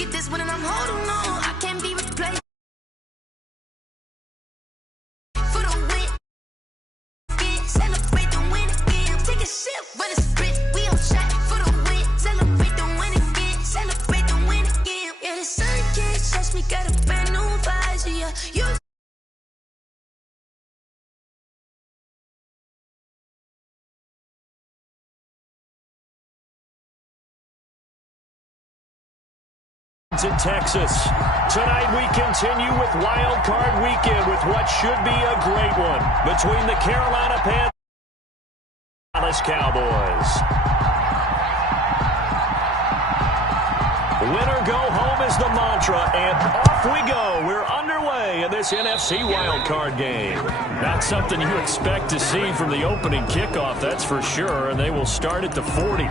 Get this one and I'm holding on. I can't be replaced. For the win. Celebrate the win again. Take a sip, run a sprint. We on shot for the win. Celebrate the win again. Celebrate the win again. Yeah, the sun can't touch me. Got a brand new visor. Yeah, you. In Texas. Tonight we continue with Wild Card Weekend with what should be a great one between the Carolina Panthers and the Dallas Cowboys. Win or go home is the mantra, and off we go. We're underway in this NFC Wild Card game. Not something you expect to see from the opening kickoff, that's for sure, and they will start at the 40.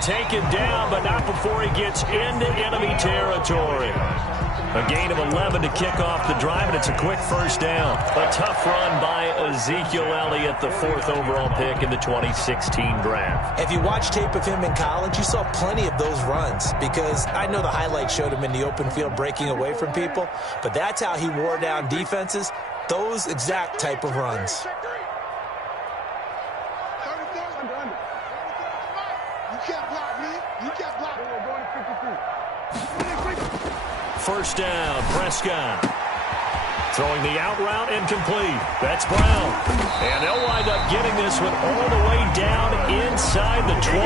Taken down, but not before he gets into enemy territory. A gain of 11 to kick off the drive, and it's a quick first down. A tough run by Ezekiel Elliott, the 4th overall pick in the 2016 draft. If you watch tape of him in college, you saw plenty of those runs, because I know the highlights showed him in the open field breaking away from people, but that's how he wore down defenses, those exact type of runs. First down, Prescott. Throwing the out route incomplete. That's Brown. And they'll wind up getting this one all the way down inside the 20.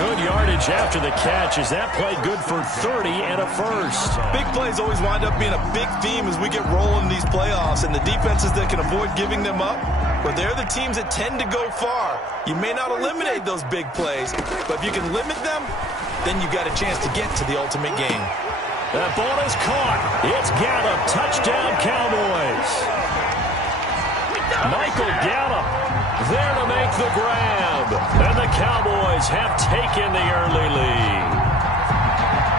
Good yardage after the catch as that play good for 30 and a first. Big plays always wind up being a big theme as we get rolling in these playoffs, and the defenses that can avoid giving them up, but they're the teams that tend to go far. You may not eliminate those big plays, but if you can limit them, then you've got a chance to get to the ultimate game. That ball is caught. It's Gallup. Touchdown, Cowboys. Michael Gallup there to make the grab. And the Cowboys have taken the early lead.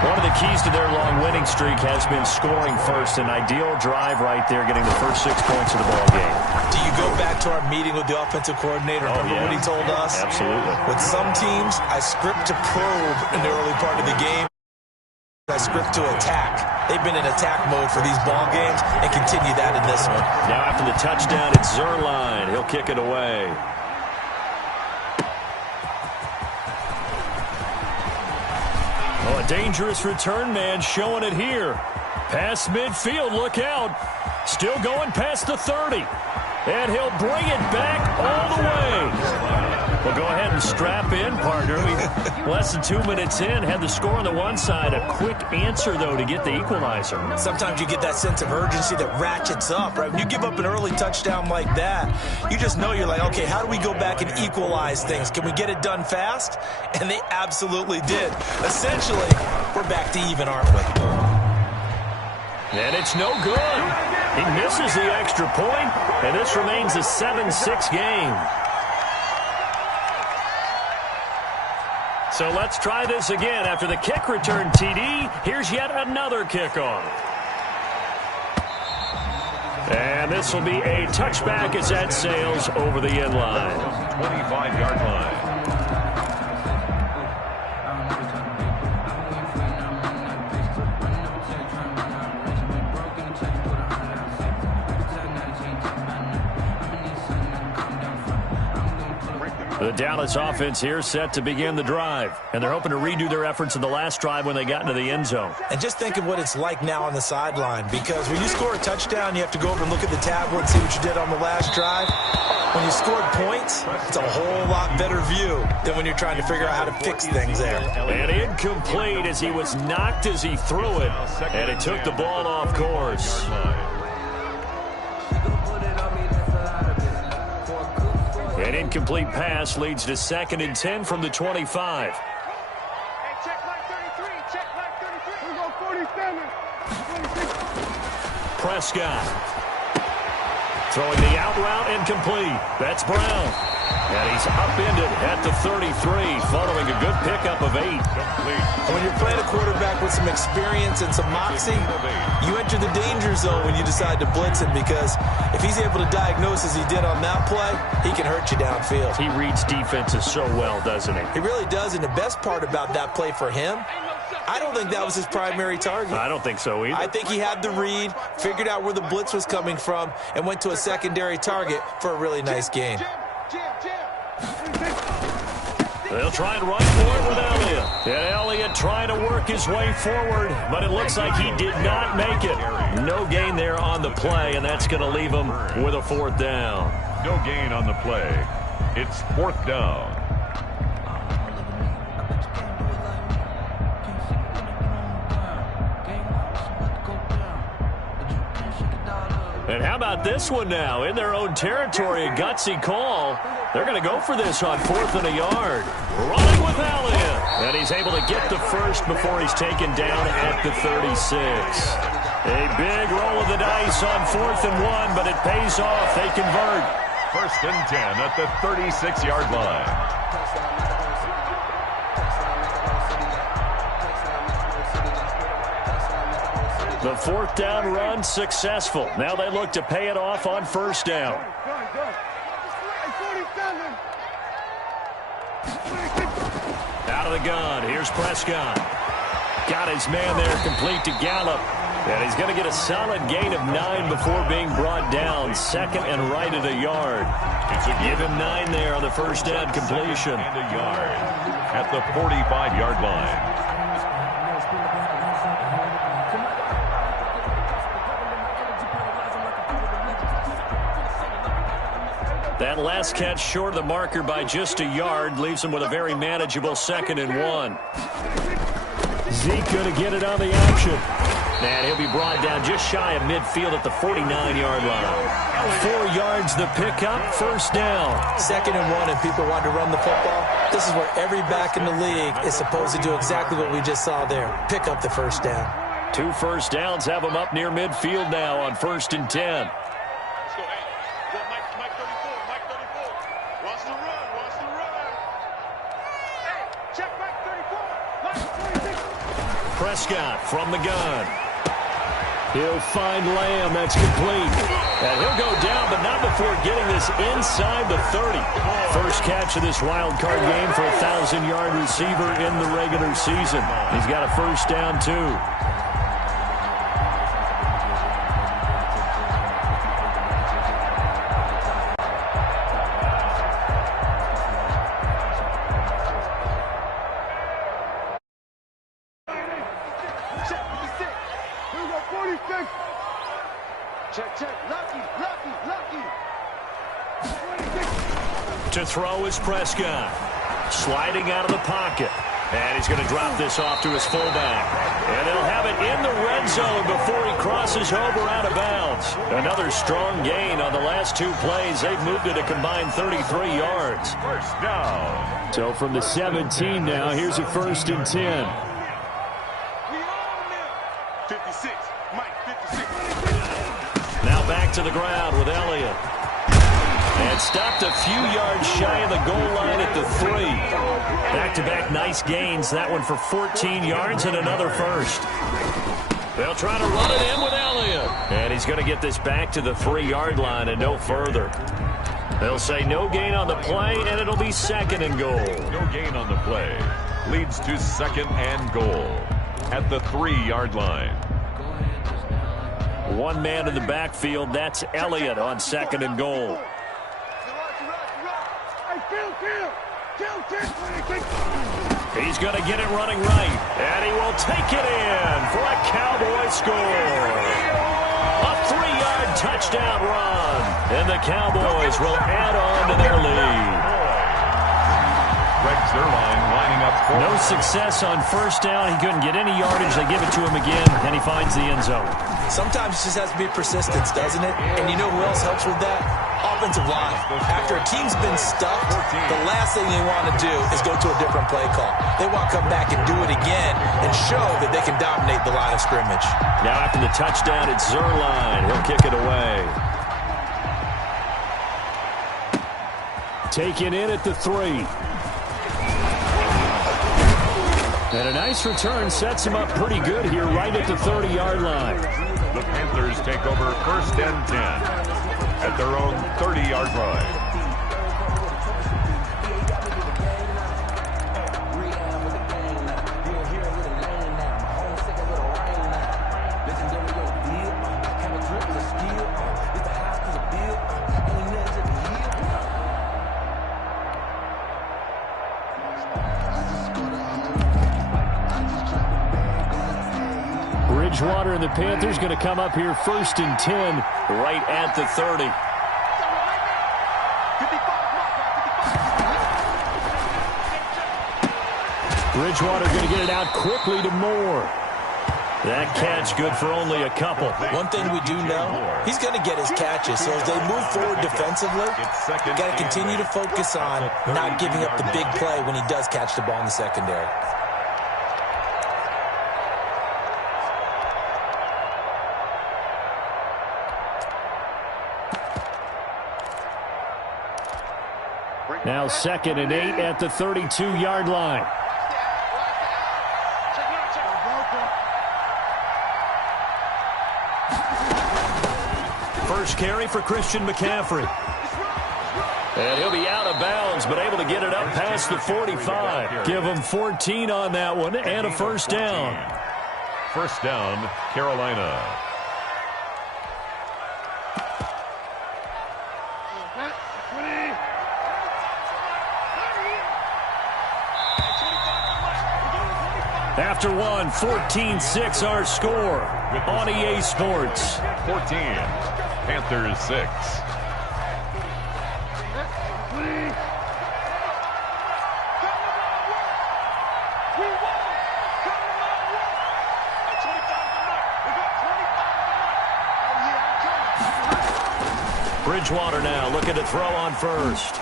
One of the keys to their long winning streak has been scoring first. An ideal drive right there, getting the first 6 points of the ball game. Do you go back to our meeting with the offensive coordinator? Remember what he told us? Absolutely. With some teams, I script to probe in the early part of the game. I script to attack. They've been in attack mode for these ball games and continue that in this one. Now after the touchdown, it's Zerline. He'll kick it away. Oh, a dangerous return man showing it here. Past midfield, look out. Still going past the 30. And he'll bring it back all the way. Well, go ahead and strap in, partner. Less than 2 minutes in, had the score on the one side. A quick answer, though, to get the equalizer. Sometimes you get that sense of urgency that ratchets up, right? When you give up an early touchdown like that, you just know you're like, okay, how do we go back and equalize things? Can we get it done fast? And they absolutely did. Essentially, we're back to even, aren't we? And it's no good. He misses the extra point, and this remains a 7-6 game. So let's try this again. After the kick return TD, here's yet another kickoff. And this will be a touchback as that sails over the end line. 25-yard line. The Dallas offense here set to begin the drive. And they're hoping to redo their efforts in the last drive when they got into the end zone. And just think of what it's like now on the sideline. Because when you score a touchdown, you have to go over and look at the tablet and see what you did on the last drive. When you scored points, it's a whole lot better view than when you're trying to figure out how to fix things there. And incomplete as he was knocked as he threw it. And it took the ball off course. An incomplete pass leads to 2nd and 10 from the 25. Prescott. Throwing the out route incomplete. That's Brown. And he's upended at the 33, following a good pickup of 8. When you're playing a quarterback with some experience and some moxie, you enter the danger zone when you decide to blitz him, because if he's able to diagnose as he did on that play, he can hurt you downfield. He reads defenses so well, doesn't he? He really does, and the best part about that play for him, I don't think that was his primary target. I don't think so either. I think he had the read, figured out where the blitz was coming from, and went to a secondary target for a really nice gain. They'll try and run for it with Elliott. And Elliott trying to work his way forward, but it looks like he did not make it. No gain there on the play, and that's going to leave him with a 4th down. No gain on the play. It's 4th down. And how about this one now? In their own territory, a gutsy call. They're going to go for this on 4th and a yard. Running with Elliott. And he's able to get the first before he's taken down at the 36. A big roll of the dice on 4th and 1, but it pays off. They convert. 1st and 10 at the 36-yard line. The 4th down run successful. Now they look to pay it off on 1st down. Out of the gun. Here's Prescott. Got his man there complete to Gallup. And he's going to get a solid gain of 9 before being brought down. 2nd and right at a yard. Give him 9 there on the 1st down completion. And a yard at the 45-yard line. That last catch short of the marker by just a yard leaves him with a very manageable 2nd and 1. Zeke going to get it on the option. And he'll be brought down just shy of midfield at the 49-yard line. 4 yards the pickup, 1st down. 2nd and 1, and people want to run the football. This is where every back in the league is supposed to do exactly what we just saw there. Pick up the 1st down. 2 first downs have him up near midfield now on 1st and 10. Prescott from the gun. He'll find Lamb. That's complete. And he'll go down, but not before getting this inside the 30. First catch of this wild card game for a 1,000-yard receiver in the regular season. He's got a 1st down, too. To throw is Prescott. Sliding out of the pocket. And he's going to drop this off to his fullback. And they'll have it in the red zone before he crosses over out of bounds. Another strong gain on the last 2 plays. They've moved it a combined 33 yards. 1st down. So from the 17 now, here's a 1st and 10. 56. Mike, 56. Now back to the ground with Elliott. And stopped a few yards shy of the goal line at the 3. Back-to-back nice gains. That one for 14 yards and another 1st. They'll try to run it in with Elliott. And he's going to get this back to the 3-yard line and no further. They'll say no gain on the play, and it'll be 2nd and goal. No gain on the play. Leads to 2nd and goal at the 3-yard line. 1 man in the backfield. That's Elliott on 2nd and goal. He's going to get it running right, and he will take it in for a Cowboy score. A 3-yard touchdown run, and the Cowboys will add on to their lead. Greg Zuerlein lining up for No success on 1st down. He couldn't get any yardage. They give it to him again, and he finds the end zone. Sometimes it just has to be persistence, doesn't it? And you know who else helps with that? Offensive line. After a team's been stuffed, the last thing they want to do is go to a different play call. They want to come back and do it again and show that they can dominate the line of scrimmage. Now after the touchdown, it's Zerline. He'll kick it away. Taken in at the 3. And a nice return sets him up pretty good here right at the 30-yard line. The Panthers take over 1st and 10 at their own 30-yard line. Bridgewater and the Panthers going to come up here 1st and 10 right at the 30. Bridgewater going to get it out quickly to Moore. That catch good for only a couple. One thing we do know, he's going to get his catches. So as they move forward defensively, you got to continue to focus on not giving up the big play when he does catch the ball in the secondary. Now 2nd and 8 at the 32-yard line. First carry for Christian McCaffrey. And he'll be out of bounds, but able to get it up past the 45. Give him 14 on that one and a first down. First down, Carolina. After one, 14-6 our score on EA Sports. 14, Panthers 6. Bridgewater now looking to throw on first.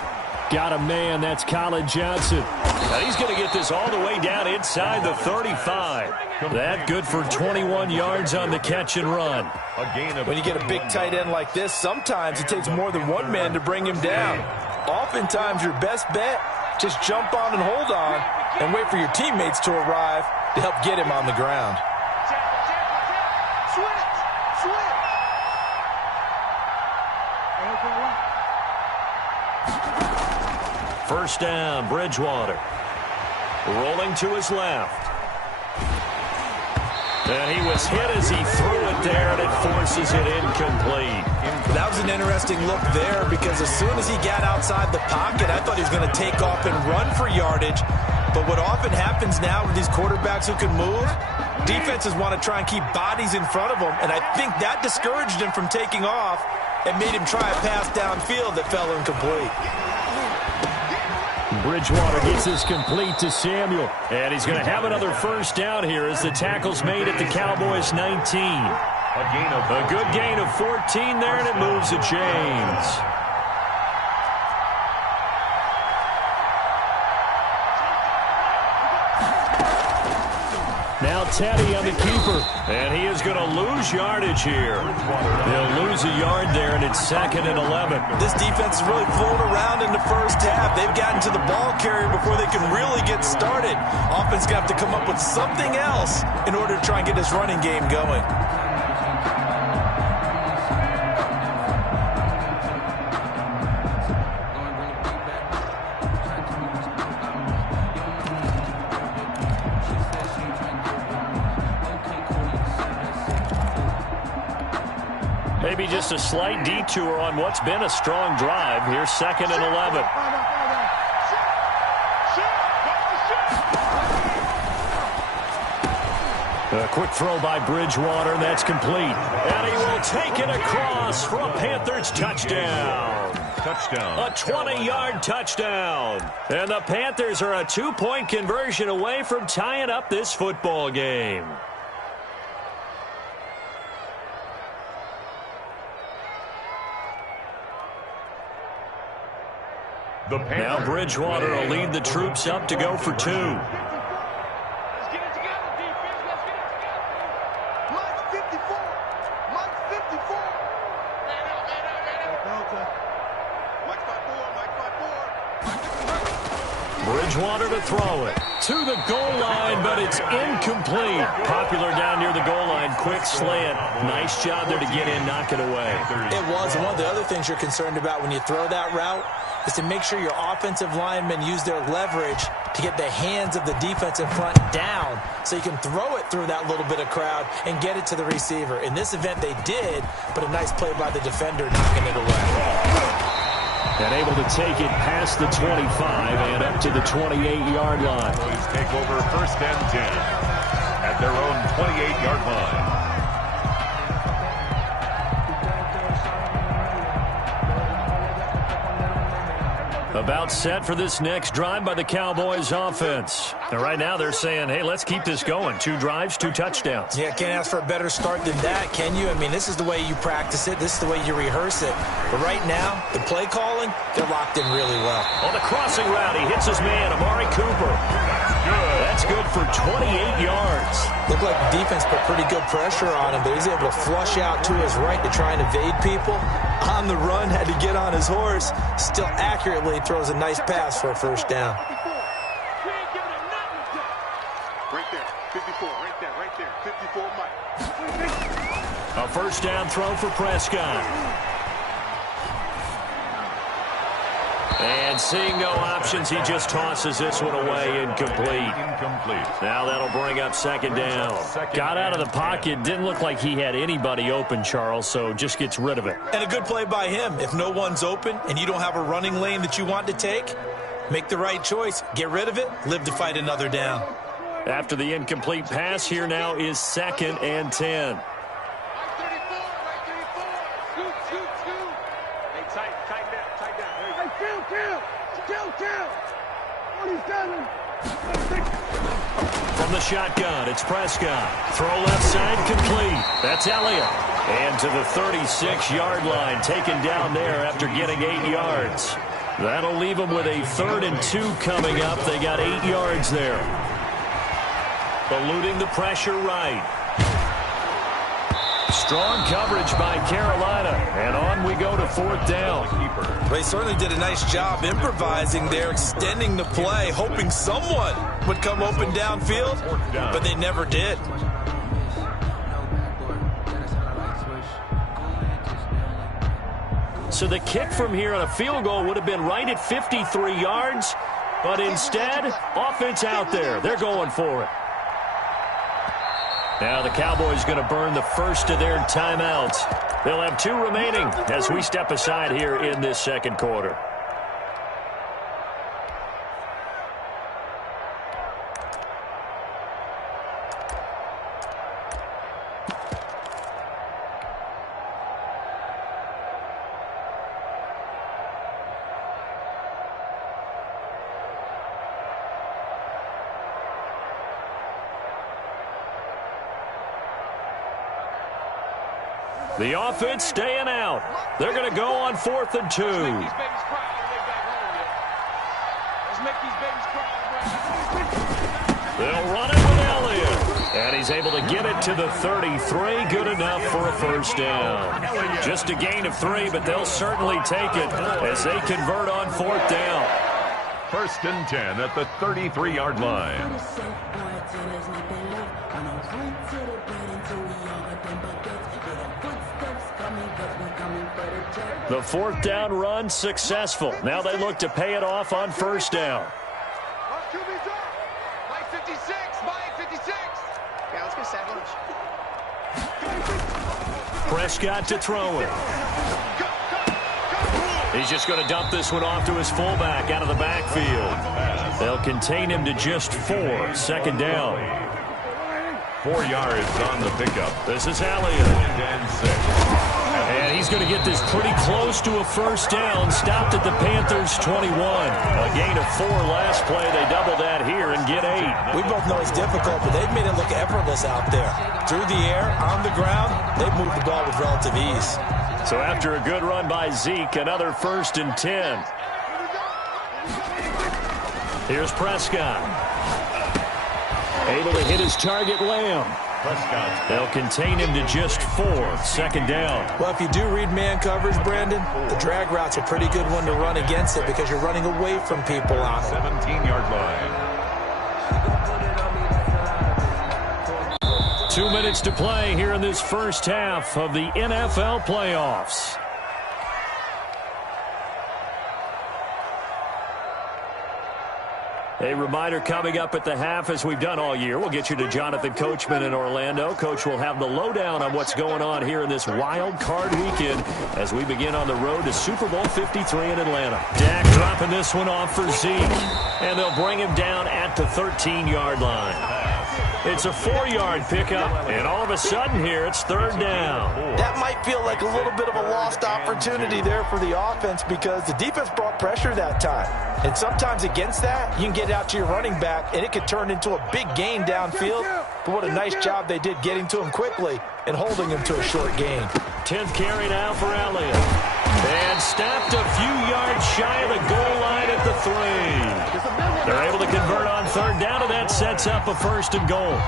Got a man, that's Colin Johnson. Now he's going to get this all the way down inside the 35. That good for 21 yards on the catch and run. When you get a big tight end like this, sometimes it takes more than one man to bring him down. Oftentimes your best bet, just jump on and hold on and wait for your teammates to arrive to help get him on the ground. First down, Bridgewater. Rolling to his left. And he was hit as he threw it there, and it forces it incomplete. That was an interesting look there because as soon as he got outside the pocket, I thought he was going to take off and run for yardage. But what often happens now with these quarterbacks who can move, defenses want to try and keep bodies in front of them, and I think that discouraged him from taking off and made him try a pass downfield that fell incomplete. Bridgewater gets this complete to Samuel. And he's going to have another first down here as the tackle's made at the Cowboys 19. A good gain of 14 there, and it moves the chains. Now Teddy on the keeper, and he is going to lose yardage here. They'll lose a yard there, and it's 2nd and 11. This defense is really flown around in the first half. They've gotten to the ball carrier before they can really get started. Offense going to have to come up with something else in order to try and get this running game going. Maybe just a slight detour on what's been a strong drive. Here's 2nd and 11. A quick throw by Bridgewater. That's complete. And he will take it across for a Panthers touchdown. A 20-yard touchdown. And the Panthers are a 2-point conversion away from tying up this football game. Now Bridgewater will lead the troops up to go for 2. Bridgewater to throw it. To the goal line, but it's incomplete. Popular down near the goal line. Quick slant. Nice job there to get in, knock it away. It was. And one of the other things you're concerned about when you throw that route is to make sure your offensive linemen use their leverage to get the hands of the defensive front down so you can throw it through that little bit of crowd and get it to the receiver. In this event, they did, but a nice play by the defender knocking it away. And able to take it past the 25 and up to the 28-yard line. Cowboys take over 1st and 10 at their own 28-yard line. About set for this next drive by the Cowboys offense. And right now they're saying, hey, let's keep this going. 2 drives, 2 touchdowns. Yeah, can't ask for a better start than that, can you? I mean, this is the way you practice it. This is the way you rehearse it. But right now, the play calling, they're locked in really well. On the crossing route, he hits his man, Amari Cooper. That's good for 28 yards. Looked like the defense put pretty good pressure on him, but he's able to flush out to his right to try and evade people. On the run, had to get on his horse. Still accurately throws a nice pass for a 1st down. Right there, 54, right there, 54, Mike. A 1st down throw for Prescott. And seeing no options, he just tosses this one away, incomplete. Now that'll bring up 2nd down. Got out of the pocket, didn't look like he had anybody open, Charles, so just gets rid of it. And a good play by him. If no one's open and you don't have a running lane that you want to take, make the right choice. Get rid of it, live to fight another down. After the incomplete pass, here now is 2nd and 10. From the shotgun, it's Prescott. Throw left side, complete. That's Elliott. And to the 36-yard line, taken down there after getting 8 yards. That'll leave them with a 3rd and 2 coming up. They got 8 yards there. Eluding the pressure right. Strong coverage by Carolina. And on we go to 4th down. Well, he certainly did a nice job improvising there, extending the play, hoping someone would come open downfield, but they never did. So the kick from here on a field goal would have been right at 53 yards, but instead, offense out there. They're going for it. Now the Cowboys going to burn the first of their timeouts. They'll have 2 remaining as we step aside here in this 2nd quarter. The offense staying out. They're going to go on 4th and 2. They'll run it with Elliott. And he's able to get it to the 33. Good enough for a 1st down. Just a gain of 3, but they'll certainly take it as they convert on 4th down. 1st and 10 at the 33-yard line. The 4th down run successful. Now they look to pay it off on 1st down. Mike 56, Mike 56. Yeah, let's go sandwich. Prescott to throw it. He's just going to dump this one off to his fullback out of the backfield. They'll contain him to just 4. 2nd down. 4 yards on the pickup. This is Elliott. And 6. And he's going to get this pretty close to a 1st down. Stopped at the Panthers' 21. A gain of 4 last play. They double that here and get 8. We both know it's difficult, but they've made it look effortless out there. Through the air, on the ground, they've moved the ball with relative ease. So after a good run by Zeke, another 1st and 10. Here's Prescott. Able to hit his target, Lamb. They'll contain him to just 4. 2nd down. Well, if you do read man coverage, Brandon, the drag route's a pretty good one to run against it because you're running away from people on it. 17-yard line. 2 minutes to play here in this first half of the NFL playoffs. A reminder coming up at the half, as we've done all year. We'll get you to Jonathan Coachman in Orlando. Coach will have the lowdown on what's going on here in this wild card weekend as we begin on the road to Super Bowl 53 in Atlanta. Dak dropping this one off for Zeke, and they'll bring him down at the 13-yard line. It's a 4-yard pickup, and all of a sudden here it's 3rd down. That might feel like a little bit of a lost opportunity there for the offense because the defense brought pressure that time. And sometimes against that, you can get out to your running back, and it could turn into a big gain downfield. But what a nice job they did getting to him quickly and holding him to a short gain. 10th carry now for Elliott. And stopped a few yards shy of the goal line at the 3. They're able to convert on 3rd down, and that sets up a 1st and goal.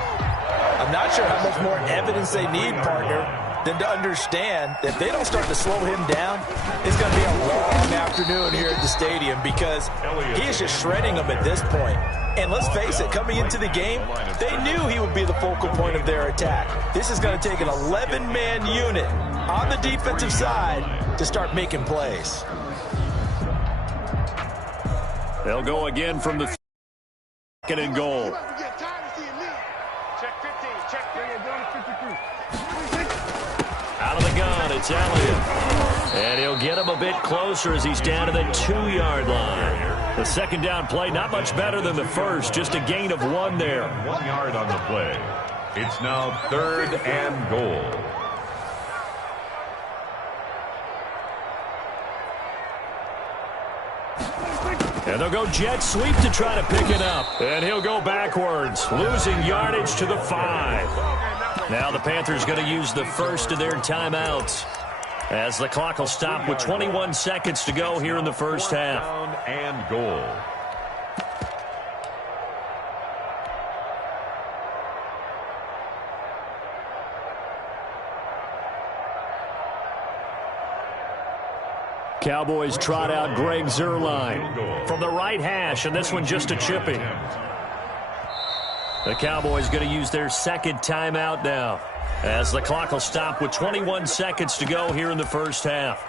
I'm not sure how much more evidence they need, partner, than to understand that if they don't start to slow him down, it's going to be a long afternoon here at the stadium because he is just shredding them at this point. And let's face it, coming into the game, they knew he would be the focal point of their attack. This is going to take an 11-man unit on the defensive side to start making plays. They'll go again from the 2nd and goal. Out of the gun, it's Elliott. And he'll get him a bit closer as he's down to the 2-yard line. The 2nd down play, not much better than the first, just a gain of 1 there. 1 yard on the play. It's now 3rd and goal. And they'll go jet sweep to try to pick it up. And he'll go backwards, losing yardage to the 5. Now the Panthers going to use the first of their timeouts as the clock will stop with 21 seconds to go here in the first half. Down and goal. Cowboys trot out Greg Zuerlein from the right hash, and this one just a chipping. The Cowboys going to use their 2nd timeout now as the clock will stop with 21 seconds to go here in the first half.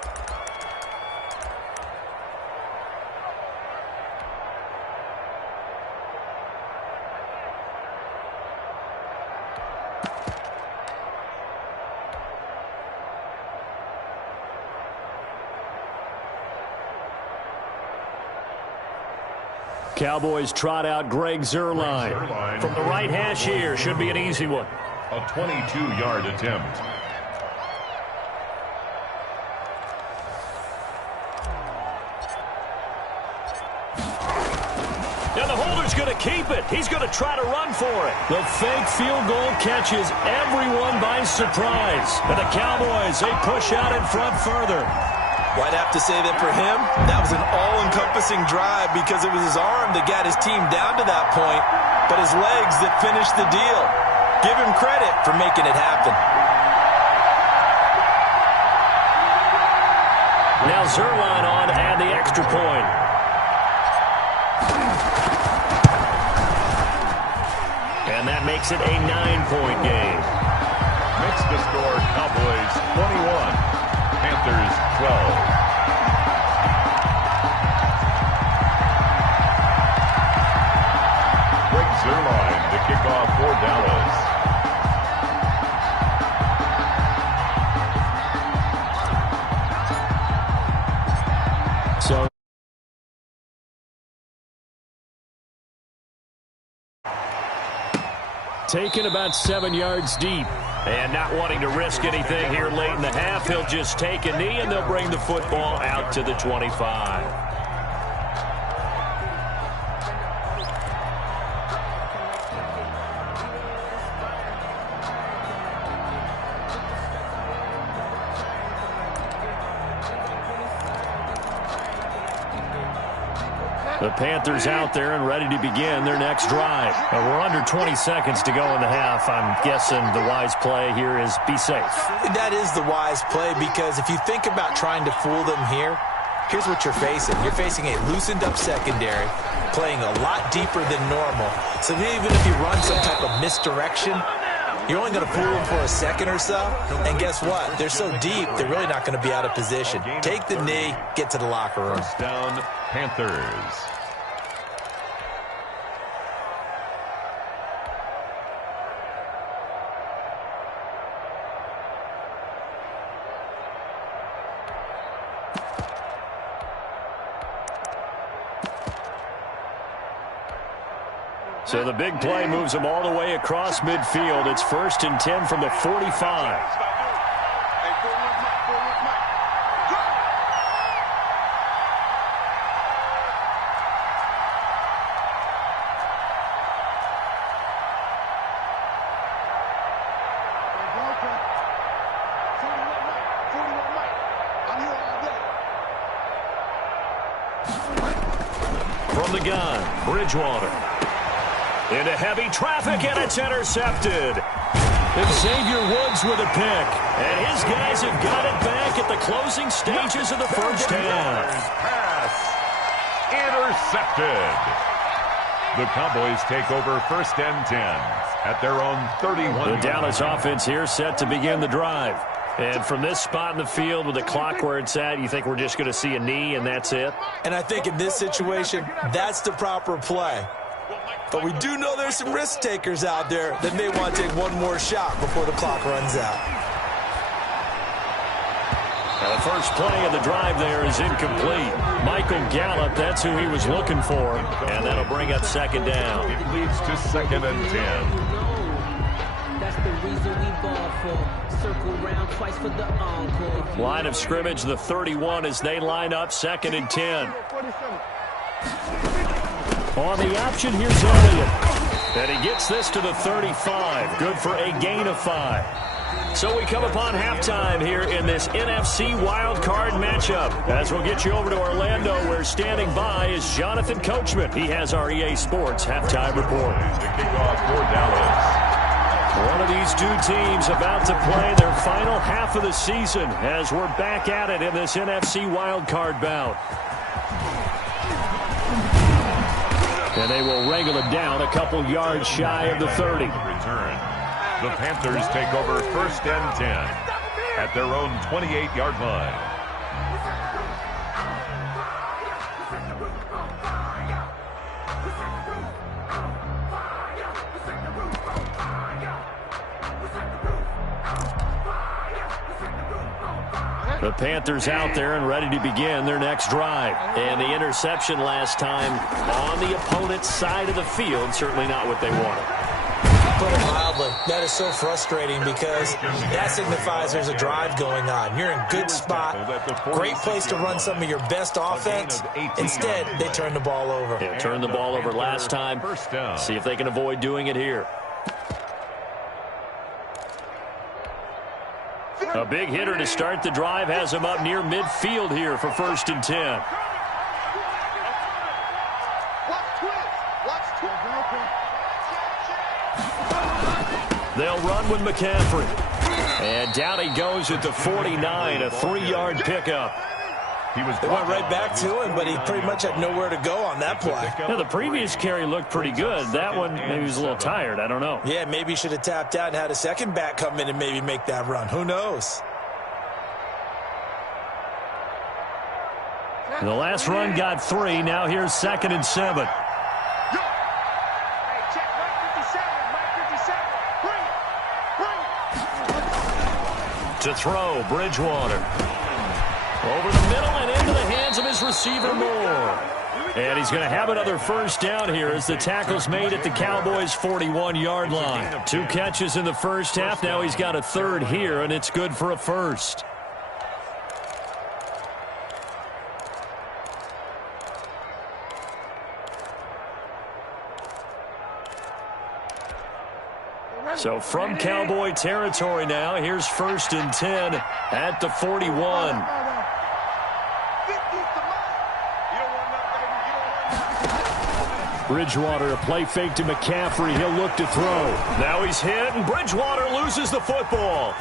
Cowboys trot out Greg Zuerlein from the right hash here. Should be an easy one. A 22-yard attempt. Now the holder's going to keep it. He's going to try to run for it. The fake field goal catches everyone by surprise. And the Cowboys, they push out in front further. Well, I'd have to say that for him, that was an all-encompassing drive because it was his arm that got his team down to that point, but his legs that finished the deal. Give him credit for making it happen. Now Zuerlein on to add the extra point. And that makes it a 9-point game. Makes the score Cowboys 21, Panthers 12. Greg Zuerlein to kick off for Dallas. So taken about 7 yards deep. And not wanting to risk anything here late in the half, he'll just take a knee and they'll bring the football out to the 25. The Panthers out there and ready to begin their next drive. We're under 20 seconds to go in the half. I'm guessing the wise play here is be safe. That is the wise play, because if you think about trying to fool them here, here's what you're facing. You're facing a loosened up secondary, playing a lot deeper than normal. So even if you run some type of misdirection, you're only going to fool them for a second or so. And guess what? They're so deep, they're really not going to be out of position. Take the knee, get to the locker room. First down, Panthers. So the big play moves them all the way across midfield. It's 1st and 10 from the 45. From the gun, Bridgewater. Into heavy traffic, and it's intercepted. Xavier Woods with a pick. And his guys have got it back at the closing stages of the first half. Pass intercepted. The Cowboys take over 1st and 10 at their own 31. The Dallas offense here set to begin the drive. And from this spot in the field with the clock where it's at, you think we're just going to see a knee and that's it? And I think in this situation, that's the proper play. But we do know there's some risk takers out there that may want to take one more shot before the clock runs out. Now the first play of the drive there is incomplete. Michael Gallup, that's who he was looking for. And that'll bring up 2nd down. It leads to 2nd and 10. That's the reason we ball for. Circle round twice for the encore. Line of scrimmage, the 31 as they line up, 2nd and 10. On the option, here's Elliott. And he gets this to the 35. Good for a gain of 5. So we come upon halftime here in this NFC wildcard matchup. As we'll get you over to Orlando, where standing by is Jonathan Coachman. He has our EA Sports halftime report. The kickoff for Dallas. One of these two teams about to play their final half of the season as we're back at it in this NFC wildcard bout. And they will wrangle it down a couple yards shy of the 30. Return. The Panthers take over 1st and 10 at their own 28-yard line. The Panthers out there and ready to begin their next drive. And the interception last time on the opponent's side of the field, certainly not what they wanted. Put it mildly, that is so frustrating because that signifies there's a drive going on. You're in good spot, great place to run some of your best offense. Instead, they turn the ball over. Yeah, turned the ball over last time. See if they can avoid doing it here. A big hitter to start the drive has him up near midfield here for 1st and 10. They'll run with McCaffrey. And down he goes at the 49, a 3-yard pickup. They went right back to him, but he pretty much had nowhere to go on that play. Now, the previous carry looked pretty good. That one, maybe he was a little tired. I don't know. Yeah, maybe he should have tapped out and had a second back come in and maybe make that run. Who knows? The last run got 3. Now here's 2nd and 7. To throw, Bridgewater. Over the middle and into the hands of his receiver, Moore. And he's going to have another 1st down here as the tackle's made at the Cowboys' 41-yard line. 2 catches in the first half. Now he's got a 3rd here, and it's good for a 1st. So from Cowboy territory now, here's 1st and 10 at the 41. Bridgewater, a play fake to McCaffrey. He'll look to throw. Now he's hit, and Bridgewater loses the football.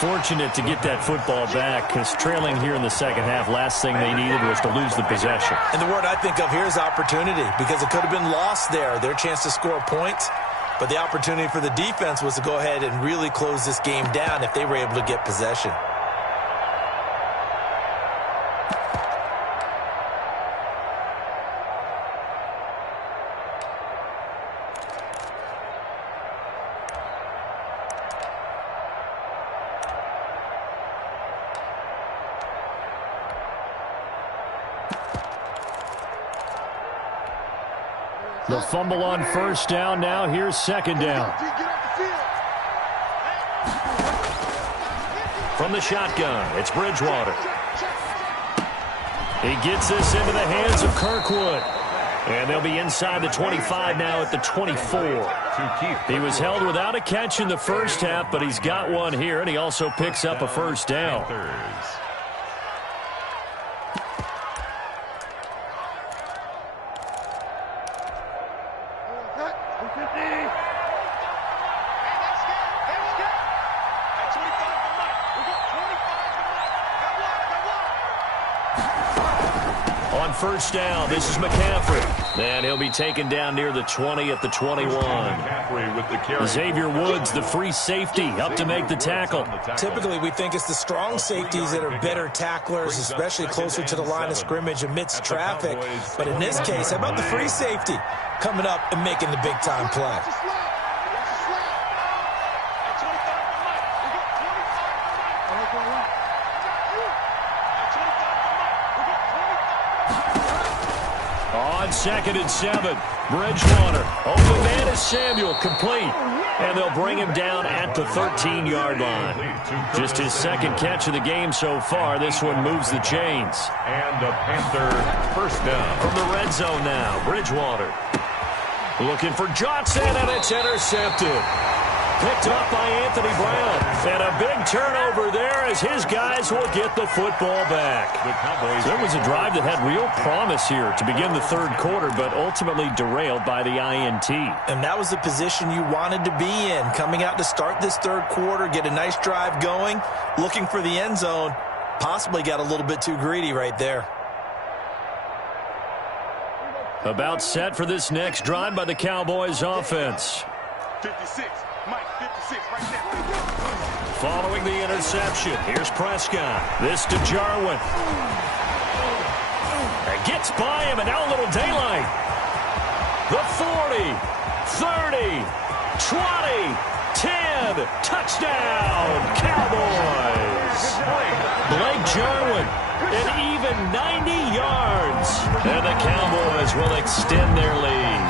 Fortunate to get that football back, because trailing here in the second half, last thing they needed was to lose the possession. And the word I think of here is opportunity, because it could have been lost there, their chance to score points. But the opportunity for the defense was to go ahead and really close this game down if they were able to get possession. The fumble on first down. Now here's second down. From the shotgun, it's Bridgewater. He gets this into the hands of Kirkwood. And they'll be inside the 25 now at the 24. He was held without a catch in the first half, but he's got one here, and he also picks up a first down. On first down, this is McCaffrey. And he'll be taken down near the 20 at the 21. Xavier Woods, the free safety, up to make the tackle. Typically, we think it's the strong safeties that are better tacklers, especially closer to the line of scrimmage amidst traffic. But in this case, how about the free safety coming up and making the big-time play? On 2nd and 7, Bridgewater. Open man is Samuel, complete. And they'll bring him down at the 13-yard line. Just his second catch of the game so far. This one moves the chains. And a Panther first down. From the red zone now, Bridgewater. Looking for Johnson, and it's intercepted. Picked up by Anthony Brown. And a big turnover there as his guys will get the football back. There was a drive that had real promise here to begin the third quarter, but ultimately derailed by the INT. And that was the position you wanted to be in. Coming out to start this third quarter, get a nice drive going, looking for the end zone. Possibly got a little bit too greedy right there. About set for this next drive by the Cowboys offense. 56. Mike, 56, right there. Following the interception, here's Prescott. This to Jarwin. And gets by him, and now a little daylight. The 40, 30, 20, 10, touchdown, Cowboys. Blake Jarwin, an even 90 yards. And the Cowboys will extend their lead.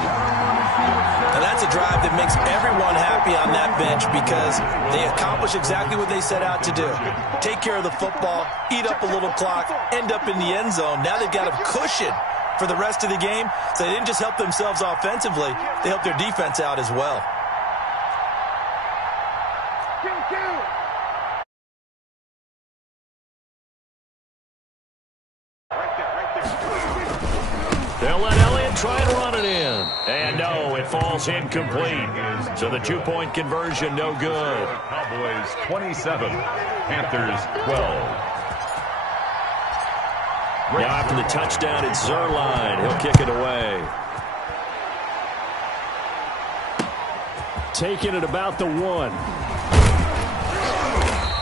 And that's a drive that makes everyone happy on that bench because they accomplish exactly what they set out to do. Take care of the football, eat up a little clock, end up in the end zone. Now they've got a cushion for the rest of the game, so they didn't just help themselves offensively, they helped their defense out as well. They'll let Elliott try and run it in. And no, it falls incomplete. So the two-point conversion, no good. Cowboys 27, Panthers 12. Now after the touchdown, it's Zerline. He'll kick it away. Taking it about the 1.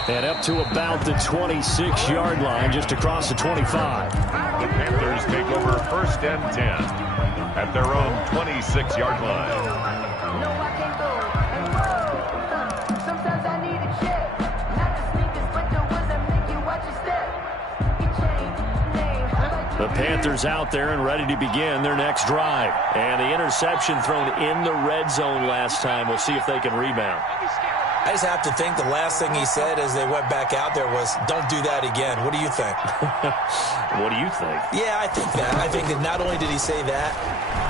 And up to about the 26-yard line, just across the 25. The Panthers take over first and 10 at their own 26-yard line. The Panthers out there and ready to begin their next drive. And the interception thrown in the red zone last time. We'll see if they can rebound. I just have to think the last thing he said as they went back out there was, don't do that again. What do you think? What do you think? Yeah, I think that. I think that not only did he say that,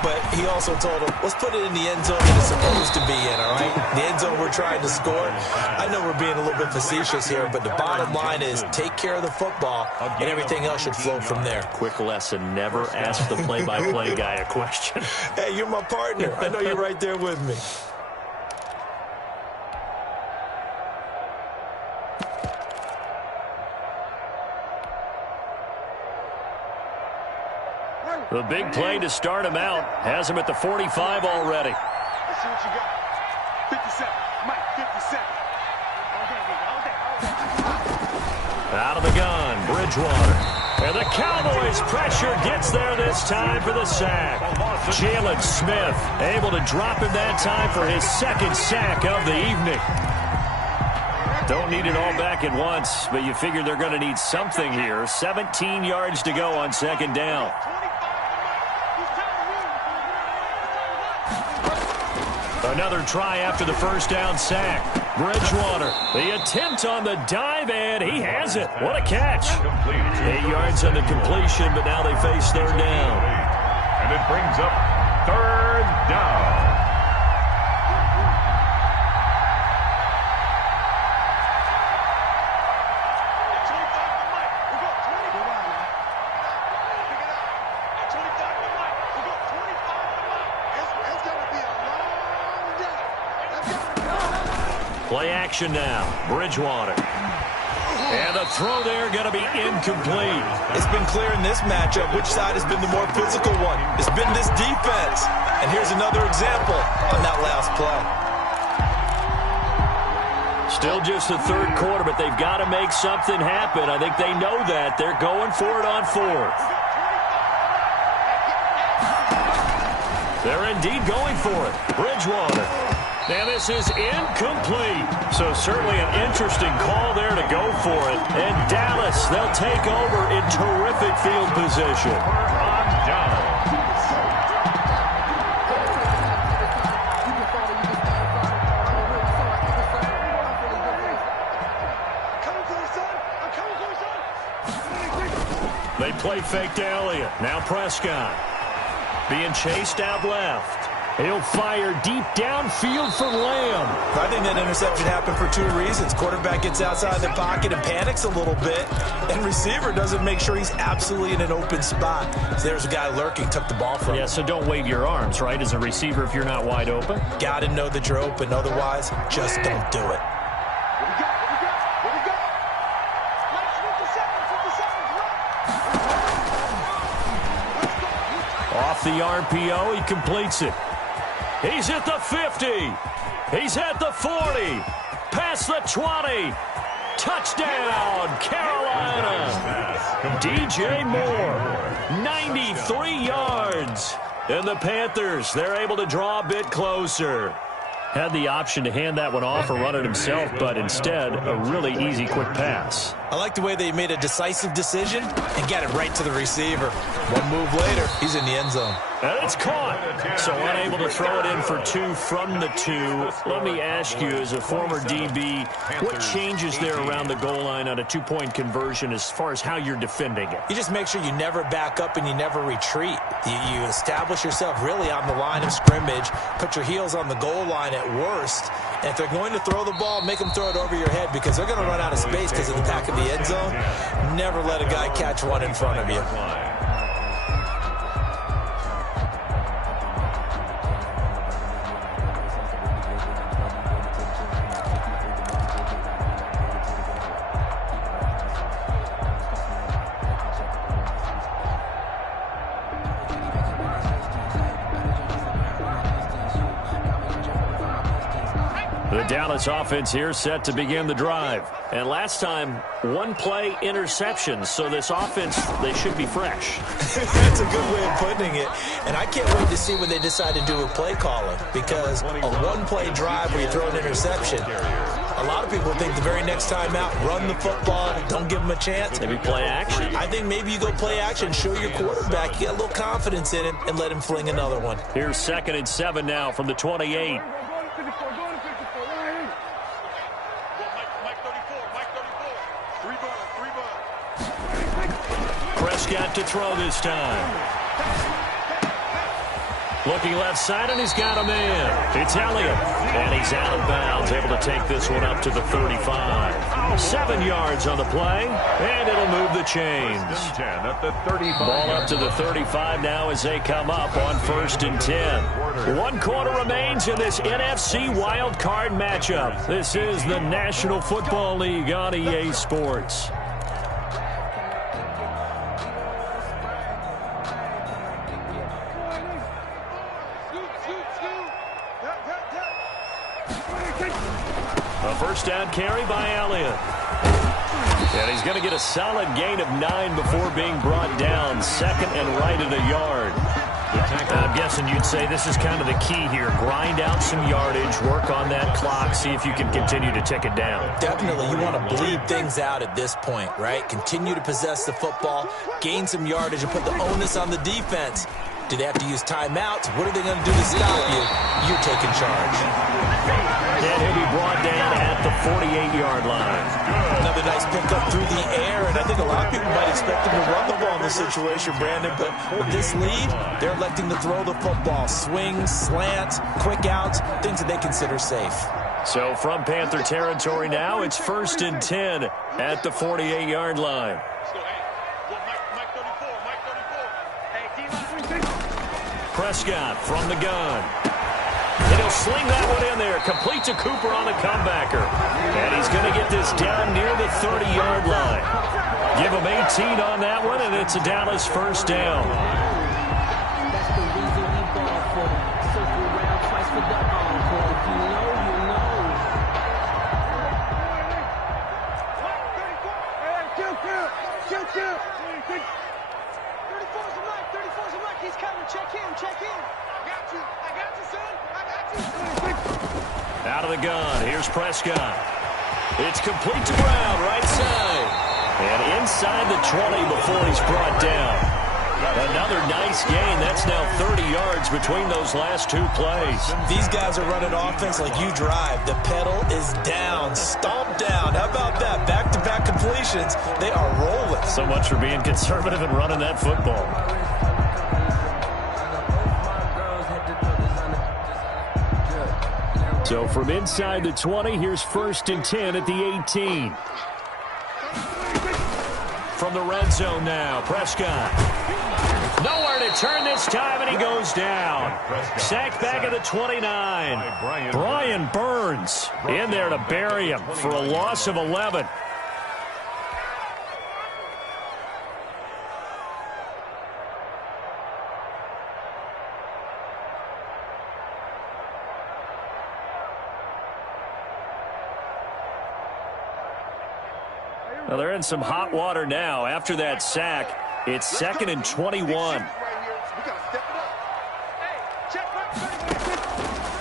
but he also told him, let's put it in the end zone that it's supposed to be in, all right? The end zone we're trying to score. I know we're being a little bit facetious here, but the bottom line is take care of the football, and everything else should flow from there. Quick lesson, never ask the play-by-play guy a question. Hey, you're my partner. I know you're right there with me. The big play to start him out has him at the 45 already. Let's see what you got. 57. Mike, 57. Out of the gun, Bridgewater. And the Cowboys pressure gets there this time for the sack. Jalen Smith able to drop him that time for his second sack of the evening. Don't need it all back at once, but you figure they're going to need something here. 17 yards to go on second down. Another try after the first down sack. Bridgewater, the attempt on the dive, and he has it. What a catch. 8 yards on the completion, but now they face third down. And it brings up third down. Play action now. Bridgewater. And the throw there going to be incomplete. It's been clear in this matchup which side has been the more physical one. It's been this defense. And here's another example on that last play. Still just the third quarter, but they've got to make something happen. I think they know that. They're going for it on fourth. They're indeed going for it. Bridgewater. And this is incomplete. So certainly an interesting call there to go for it. And Dallas, they'll take over in terrific field position. They play fake to Elliott. Now Prescott. Being chased out left. He'll fire deep downfield for Lamb. I think that interception happened for two reasons. Quarterback gets outside the pocket and panics a little bit, and receiver doesn't make sure he's absolutely in an open spot. So there's a guy lurking, took the ball from him. Yeah, so don't wave your arms, right, as a receiver if you're not wide open. Got to know that you're open. Otherwise, just don't do it. Off the RPO, he completes it. He's at the 50. He's at the 40. Past the 20. Touchdown, Carolina. DJ Moore, 93 yards. And the Panthers, they're able to draw a bit closer. Had the option to hand that one off or run it himself, but instead, a really easy, quick pass. I like the way they made a decisive decision and got it right to the receiver. One move later, he's in the end zone. And it's caught. So unable to throw it in for two from the two. Let me ask you, as a former DB, what changes there around the goal line on a two-point conversion as far as how you're defending it? You just make sure you never back up and you never retreat. You establish yourself really on the line of scrimmage, put your heels on the goal line at worst, and if they're going to throw the ball, make them throw it over your head because they're going to run out of space because of the back of the end zone. Never let a guy catch one in front of you. The Dallas offense here set to begin the drive. And last time, one play interception. So this offense, they should be fresh. That's a good way of putting it. And I can't wait to see when they decide to do a play calling. Because a one-play drive where you throw an interception, a lot of people think the very next time out, run the football, don't give them a chance. Maybe play action. I think maybe you go play action, show your quarterback, you get a little confidence in him, and let him fling another one. Here's 2nd and 7 now from the 28. Prescott to throw this time. Looking left side, and he's got a man. It's Elliott, and he's out of bounds, able to take this one up to the 35. 7 yards on the play, and it'll move the chains. 10 at the 35. Ball up to the 35 now as they come up on 1st and 10. 1 quarter remains in this NFC wildcard matchup. This is the National Football League on EA Sports. A first down carry by Elliott. And he's going to get a solid gain of 9 before being brought down. Second and right at a yard. I'm guessing you'd say this is kind of the key here. Grind out some yardage, work on that clock, see if you can continue to tick it down. Definitely, you want to bleed things out at this point, right? Continue to possess the football, gain some yardage, and put the onus on the defense. Do they have to use timeouts? What are they going to do to stop you? You're taking charge. And he'll be brought down at the 48-yard line. Another nice pickup through the air, and I think a lot of people might expect him to run the ball in this situation, Brandon, but with this lead, they're electing to throw the football. Swings, slants, quick outs, things that they consider safe. So from Panther territory now, it's 1st and 10 at the 48-yard line. Prescott from the gun. And he'll sling that one in there. Complete to Cooper on the comebacker. And he's going to get this down near the 30-yard line. Give him 18 on that one, and it's a Dallas first down. That's the reason we ball for. Circle around twice for the encore. If you know, you know. He's coming. Check in. I got you, son. I got you. Out of the gun. Here's Prescott. It's complete to Brown, right side. And inside the 20 before he's brought down. Another nice gain. That's now 30 yards between those last 2 plays. These guys are running offense like you drive. The pedal is down, stomp down. How about that? Back-to-back completions. They are rolling. So much for being conservative and running that football. So from inside the 20, here's 1st and 10 at the 18. From the red zone now, Prescott. Nowhere to turn this time, and he goes down. Sacked back at the 29. Brian Burns in there to bury him for a loss of 11. Well, they're in some hot water now. After that sack, it's 2nd and 21.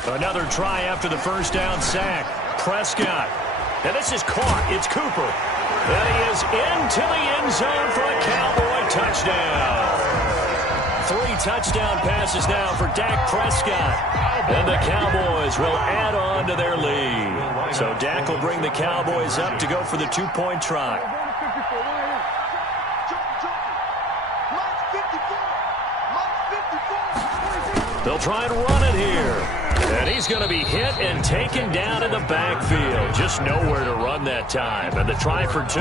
Another try after the first down sack. Prescott. And this is caught. It's Cooper. And he is into the end zone for a Cowboy touchdown. 3 touchdown passes now for Dak Prescott. And the Cowboys will add on to their lead. So Dak will bring the Cowboys up to go for the 2-point try. They'll try and run it here. And he's going to be hit and taken down in the backfield. Just nowhere to run that time. And the try for 2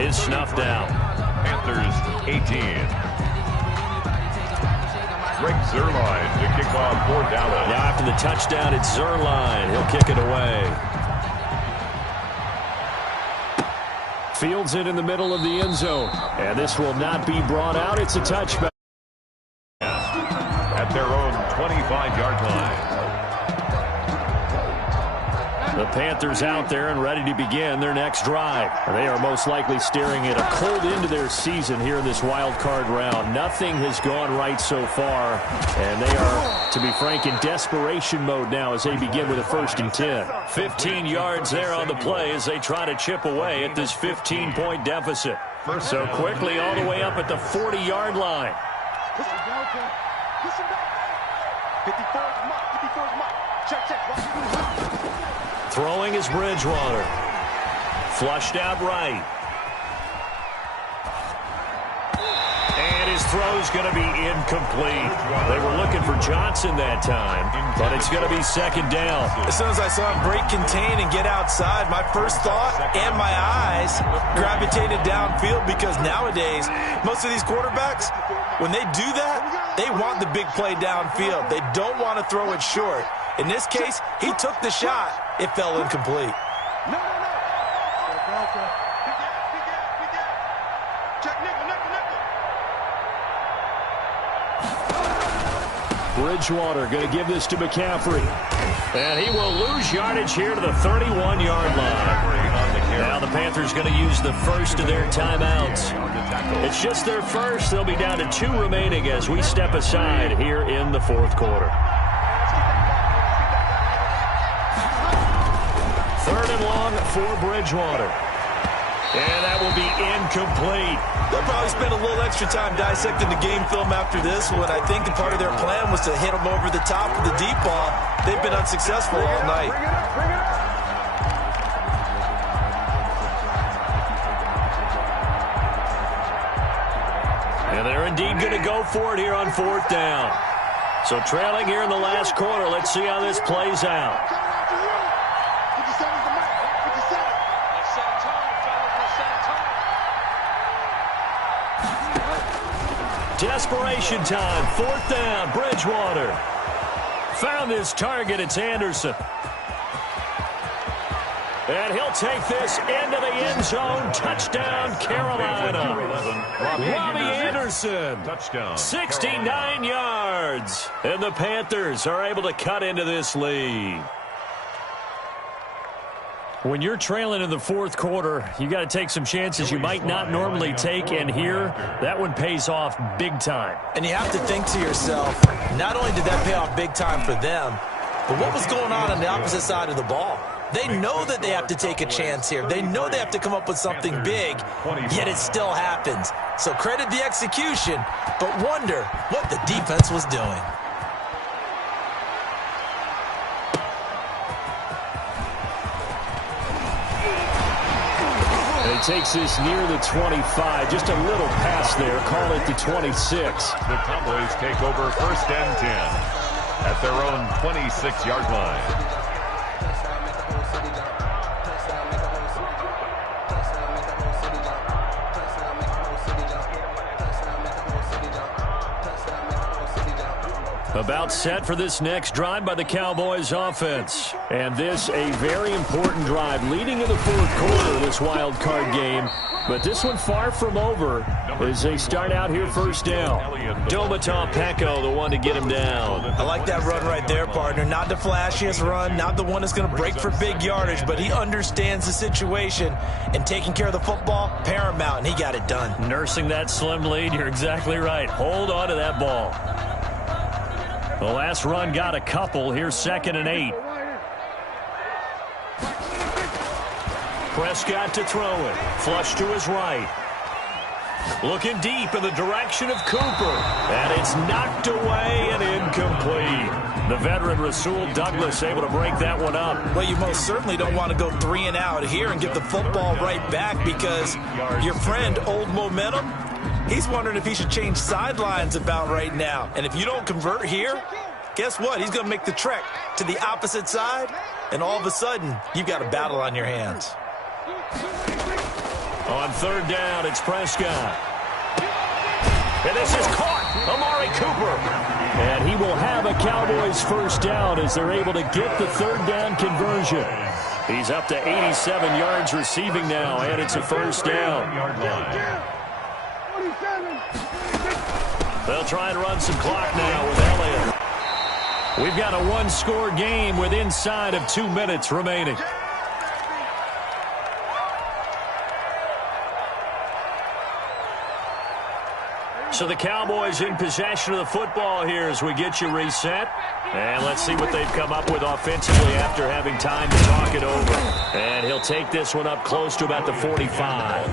is snuffed out. Panthers 18. Greg Zuerlein to kick off for Dallas. Now after the touchdown, it's Zuerlein. He'll kick it away. Fields it in the middle of the end zone. And this will not be brought out. It's a touchback. At their own 25-yard line. The Panthers out there and ready to begin their next drive. They are most likely staring at a cold end to their season here in this wild card round. Nothing has gone right so far, and they are, to be frank, in desperation mode now as they begin with a 1st and 10. 15 yards there on the play as they try to chip away at this 15-point deficit. So quickly all the way up at the 40-yard line. 54's Mike. Check. Throwing is Bridgewater. Flushed out right. throw's going to be incomplete. They were looking for Johnson that time, but it's going to be second down. As soon as I saw him break contain and get outside, my first thought and my eyes gravitated downfield, because nowadays, most of these quarterbacks, when they do that, they want the big play downfield. They don't want to throw it short. In this case, he took the shot. It fell incomplete. No. Check nickel. Bridgewater going to give this to McCaffrey. And he will lose yardage here to the 31-yard line. Now the Panthers going to use the first of their timeouts. It's just their first. They'll be down to 2 remaining as we step aside here in the fourth quarter. Third and long for Bridgewater. And that will be incomplete. They'll probably spend a little extra time dissecting the game film after this one. I think part of their plan was to hit them over the top of the deep ball. They've been unsuccessful all night. Bring it up. And they're indeed going to go for it here on fourth down. So trailing here in the last quarter. Let's see how this plays out. Desperation time. Fourth down. Bridgewater. Found his target. It's Anderson. And he'll take this into the end zone. Touchdown, Carolina. Robbie Anderson. Touchdown. 69 yards. And the Panthers are able to cut into this lead. When you're trailing in the fourth quarter, you got to take some chances you might not normally take, and here, that one pays off big time. And you have to think to yourself, not only did that pay off big time for them, but what was going on the opposite side of the ball? They know that they have to take a chance here. They know they have to come up with something big, yet it still happens. So credit the execution, but wonder what the defense was doing. And he takes this near the 25. Just a little pass there. Call it the 26. The Cowboys take over first and 10 at their own 26-yard line. About set for this next drive by the Cowboys offense. And this a very important drive leading in the fourth quarter of this wild card game. But this one far from over as they start out here first down. Domata Peko, the one to get him down. I like that run right there, partner. Not the flashiest run, not the one that's going to break for big yardage, but he understands the situation, and taking care of the football, paramount, and he got it done. Nursing that slim lead, you're exactly right. Hold on to that ball. The last run got a couple. Here's 2nd and 8. Prescott to throw it. Flush to his right. Looking deep in the direction of Cooper. And it's knocked away and incomplete. The veteran Rasul Douglas able to break that one up. Well, you most certainly don't want to go 3 and out here and get the football right back, because your friend, Old Momentum, he's wondering if he should change sidelines about right now. And if you don't convert here, guess what? He's going to make the trek to the opposite side, and all of a sudden, you've got a battle on your hands. On third down, it's Prescott. And this is caught. Amari Cooper. And he will have a Cowboys first down as they're able to get the third down conversion. He's up to 87 yards receiving now, and it's a first down. They'll try and run some clock now with Elliott. We've got a one-score game with inside of 2 minutes remaining. So the Cowboys in possession of the football here as we get you reset. And let's see what they've come up with offensively after having time to talk it over. And he'll take this one up close to about the 45.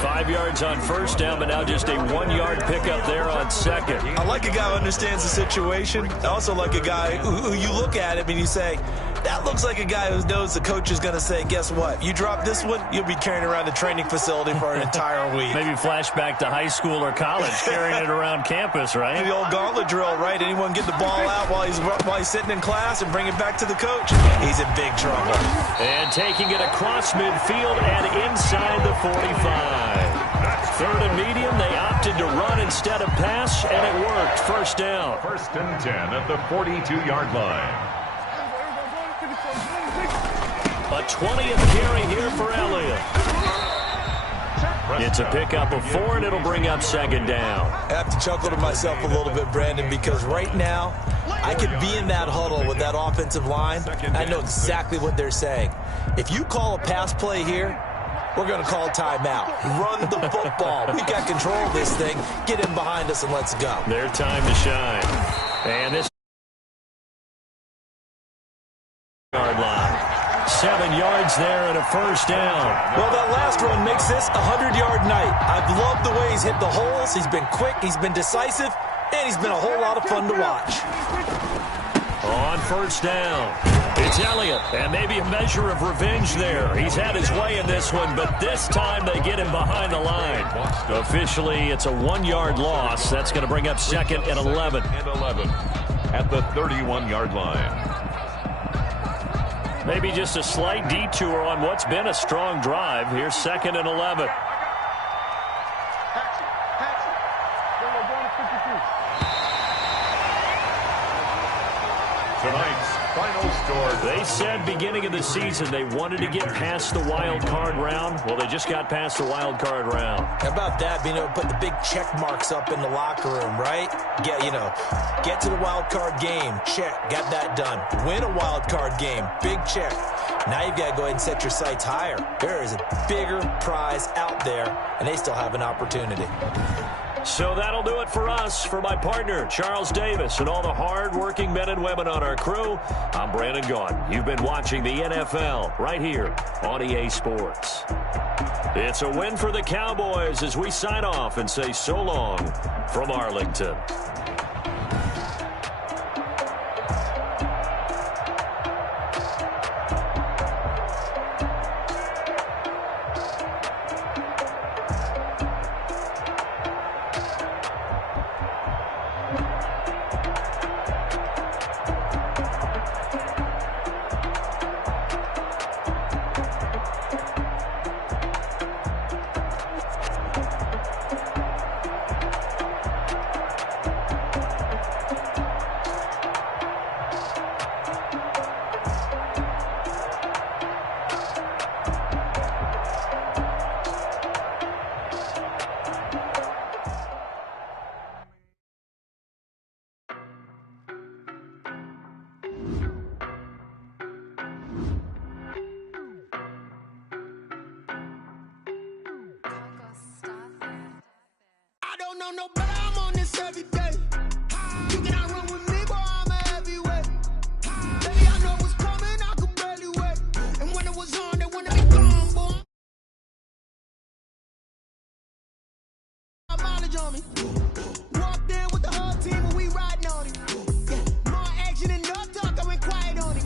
5 yards on first down, but now just a 1-yard pickup there on second. I like a guy who understands the situation. I also like a guy who you look at him and you say, That looks like a guy who knows the coach is going to say, guess what? You drop this one, you'll be carrying around the training facility for an entire week. Maybe flashback to high school or college, carrying it around campus, right? The old gauntlet drill, right? Anyone get the ball out while he's sitting in class and bring it back to the coach? He's in big trouble. And taking it across midfield and inside the 45. Third and medium, they opted to run instead of pass, and it worked. First down. 1st and 10 at the 42-yard line. A 20th carry here for Elliott. It's a pickup of 4, and it'll bring up 2nd down. I have to chuckle to myself a little bit, Brandon, because right now I could be in that huddle with that offensive line. I know exactly what they're saying. If you call a pass play here, we're going to call timeout. Run the football. We got control of this thing. Get in behind us and let's go. Their time to shine. And this yard line. 7 yards there and a first down. Well, that last run makes this a 100-yard night. I've loved the way he's hit the holes. He's been quick. He's been decisive. And he's been a whole lot of fun to watch. On first down, it's Elliott, and maybe a measure of revenge there. He's had his way in this one, but this time they get him behind the line. Officially, it's a 1-yard loss. That's going to bring up 2nd and 11. And 11 at the 31-yard line. Maybe just a slight detour on what's been a strong drive. Here's 2nd and 11. Tonight's final score. They said beginning of the season they wanted to get past the wild card round. Well, they just got past the wild card round. How about that, being able to put the big check marks up in the locker room, right? Get to the wild card game. Check. Got that done. Win a wild card game. Big check. Now you've got to go ahead and set your sights higher. There is a bigger prize out there, and they still have an opportunity. So that'll do it for us. For my partner, Charles Davis, and all the hard-working men and women on our crew, I'm Brandon Gaudin. You've been watching the NFL right here on EA Sports. It's a win for the Cowboys as we sign off and say so long from Arlington. No, but I'm on this every day. You cannot run with me, boy, I'm a heavyweight. Baby, I know what's coming, I could barely wait. And when it was on, they wanted me gone, boy. Mileage on me. Walked in with the whole team and we riding on it. Yeah, more action and no talk, I went quiet on it.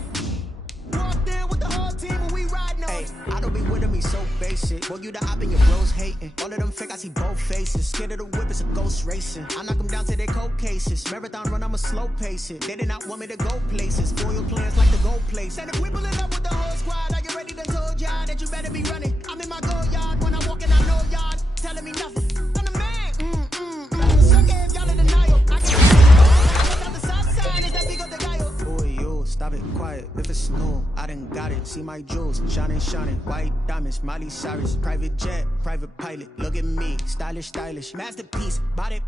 Walked in with the whole team and we riding on it. I don't be with me so basic. Boy, you the op and your bros hating. All of them fake, I see both faces. Scared of the whip, it's a ghost racing. I knock them down to their cold cases. Marathon run, I'ma slow pace it. They did not want me to go places. Foil plans like the gold place. And if we pulling up with the whole squad, are you ready to told y'all that you better be running? I'm in my go yard. When I walk in, I know y'all telling me nothing. I'm the man. Suck if y'all in denial. I can't on the south side, it's that big of the guy. Boy, yo, stop it, quiet. If it's snow, I done got it. See my jewels, shining, white diamonds, Miley Cyrus, private jet, private pilot. Look at me, stylish, masterpiece, body,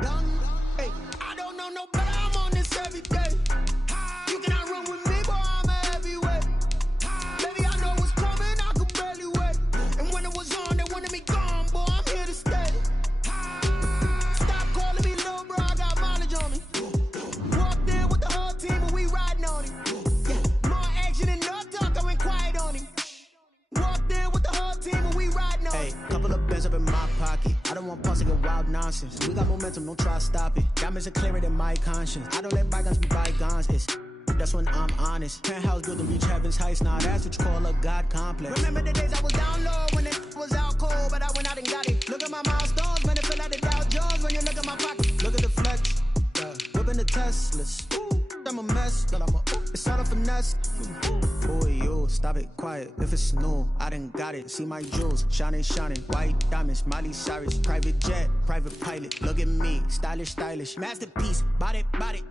done. Hey, I don't know no better, I'm on this every day. You cannot run with me, boy, I'm a heavyweight. Baby, I know what's coming, I could barely wait. And when it was on, they wanted me gone, boy, I'm here to stay. Stop calling me little bro, I got mileage on me. Walked in with the whole team and we riding on it. Yeah, more action and no talk, I went quiet on him. Walked in with the whole team and we riding on it. Hey, couple of bands up in my pocket. I don't want pause to get wild nonsense. We got momentum, don't try to stop it. Diamonds are clearer than my conscience. I don't let bygones be bygones. It's that's when I'm honest. Penthouse built to reach heaven's heights, now that's what you call a God complex. Remember the days I was down low when it was out cold, but I went out and got it. Look at my milestones, man, it feel like the Dow Jones when you look at my pocket. Look at the flex, whipping the Teslas. I'm a mess, but it's all a finesse. Boy, you, stop it, quiet. If it's new, I done got it. See my jewels, shining, white diamonds, Miley Cyrus, private jet, private pilot. Look at me, stylish, masterpiece, body,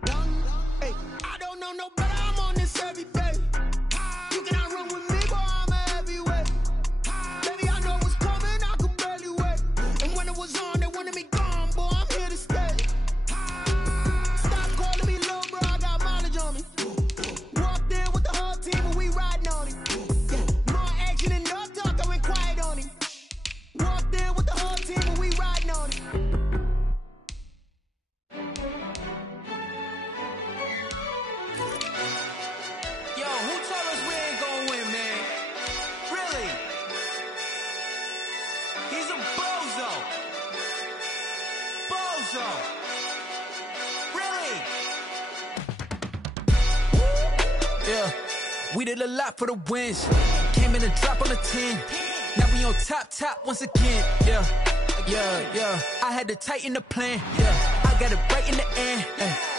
young. Hey, I don't know no better, I'm on this every day. You cannot run with me, boy, I'm a heavyweight. Baby, I know what's coming, I could barely wait. And when it was on, they wanted me gone, boy, I'm here to stay. Stop calling me low, bro, I got mileage on me. Walked in with the whole team and we riding on it. More action and no talk, I went quiet on him. Walked in with the whole team and we riding on it. Yo, who told us we ain't gonna win, man? Really? He's a bozo. Bozo. Really? Yeah, we did a lot for the wins. Came in a drop on the 10. Now we on top once again. Yeah. I had to tighten the plan. Yeah, I got it right in the end.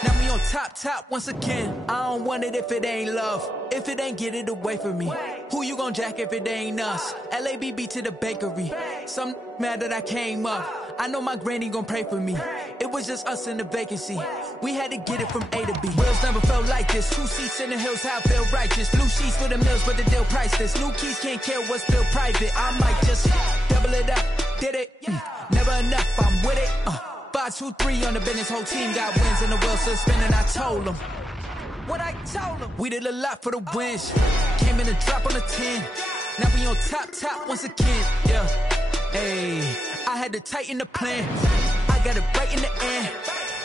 Now we on top once again. I don't want it if it ain't love. If it ain't, get it away from me. Who you gon' jack if it ain't us? LABB to the bakery. Some mad that I came up. I know my granny gon' pray for me. It was just us in the vacancy. We had to get it from A to B. Wheels never felt like this. 2 seats in the hills, how I feel righteous. Blue sheets for the mills, but the deal priceless. New keys can't care what's still private. I might just double it up. Did it? Never enough, I'm with it. 5, 2, 3 on the business. Whole team got wins and the wheels still spinning. I told them what I told them. We did a lot for the wins. Came in a drop on the 10. Now we on top once again. Yeah. Hey, I had to tighten the plan. I got it right in the end.